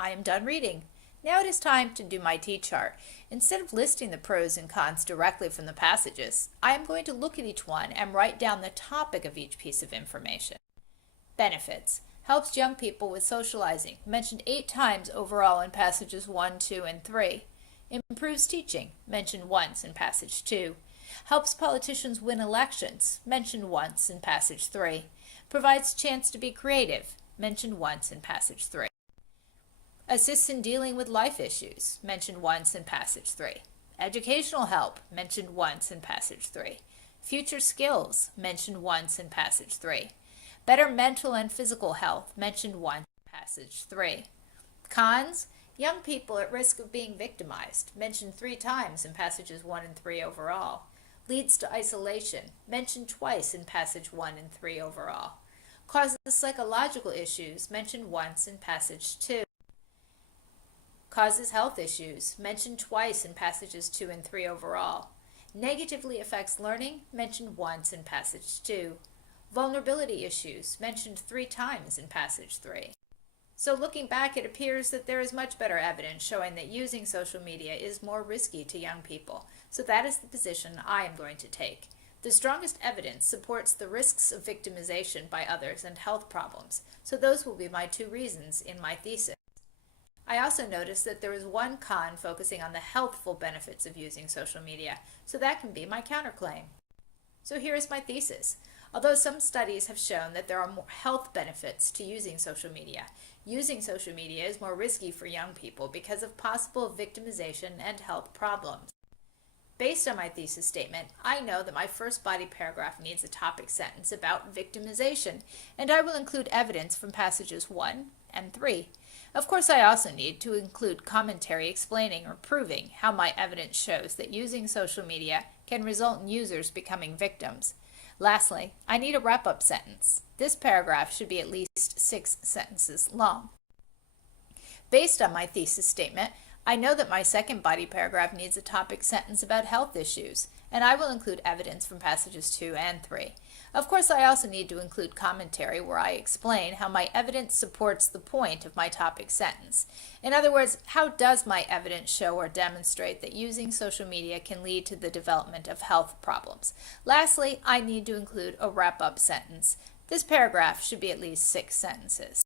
I am done reading. Now it is time to do my T-chart. Instead of listing the pros and cons directly from the passages, I am going to look at each one and write down the topic of each piece of information. Benefits. Helps young people with socializing, mentioned 8 times overall in passages 1, 2, and 3. Improves teaching, mentioned once in passage 2. Helps politicians win elections, mentioned once in passage 3. Provides chance to be creative, mentioned once in passage 3. Assists in dealing with life issues, mentioned once in passage 3. Educational help, mentioned once in passage 3. Future skills, mentioned once in passage 3. Better mental and physical health, mentioned once in passage 3. Cons, young people at risk of being victimized, mentioned 3 times in passages 1 and 3 overall. Leads to isolation, mentioned twice in passage 1 and 3 overall. Causes psychological issues, mentioned once in passage 2. Causes health issues, mentioned twice in passages 2 and 3 overall. Negatively affects learning, mentioned once in passage 2. Vulnerability issues, mentioned 3 times in passage 3. So looking back, it appears that there is much better evidence showing that using social media is more risky to young people. So that is the position I am going to take. The strongest evidence supports the risks of victimization by others and health problems. So those will be my 2 reasons in my thesis. I also noticed that there is one con focusing on the healthful benefits of using social media, so that can be my counterclaim. So here is my thesis. Although some studies have shown that there are more health benefits to using social media is more risky for young people because of possible victimization and health problems. Based on my thesis statement, I know that my first body paragraph needs a topic sentence about victimization, and I will include evidence from passages 1 and 3. Of course, I also need to include commentary explaining or proving how my evidence shows that using social media can result in users becoming victims. Lastly, I need a wrap-up sentence. This paragraph should be at least 6 sentences long. Based on my thesis statement, I know that my second body paragraph needs a topic sentence about health issues, and I will include evidence from passages 2 and 3. Of course, I also need to include commentary where I explain how my evidence supports the point of my topic sentence. In other words, how does my evidence show or demonstrate that using social media can lead to the development of health problems? Lastly, I need to include a wrap-up sentence. This paragraph should be at least 6 sentences.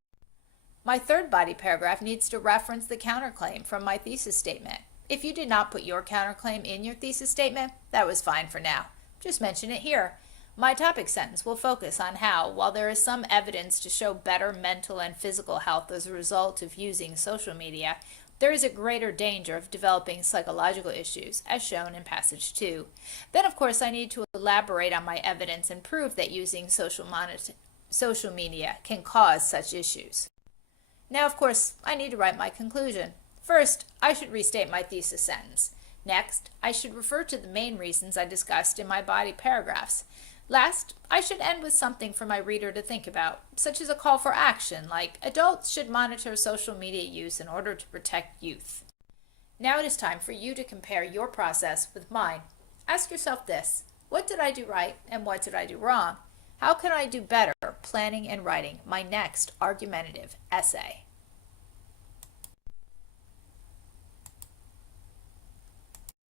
My third body paragraph needs to reference the counterclaim from my thesis statement. If you did not put your counterclaim in your thesis statement, that was fine for now. Just mention it here. My topic sentence will focus on how, while there is some evidence to show better mental and physical health as a result of using social media, there is a greater danger of developing psychological issues, as shown in passage 2. Then, of course, I need to elaborate on my evidence and prove that using social media can cause such issues. Now, of course, I need to write my conclusion. First, I should restate my thesis sentence. Next, I should refer to the main reasons I discussed in my body paragraphs. Last, I should end with something for my reader to think about, such as a call for action, like adults should monitor social media use in order to protect youth. Now it is time for you to compare your process with mine. Ask yourself this: what did I do right and what did I do wrong? How can I do better planning and writing my next argumentative essay?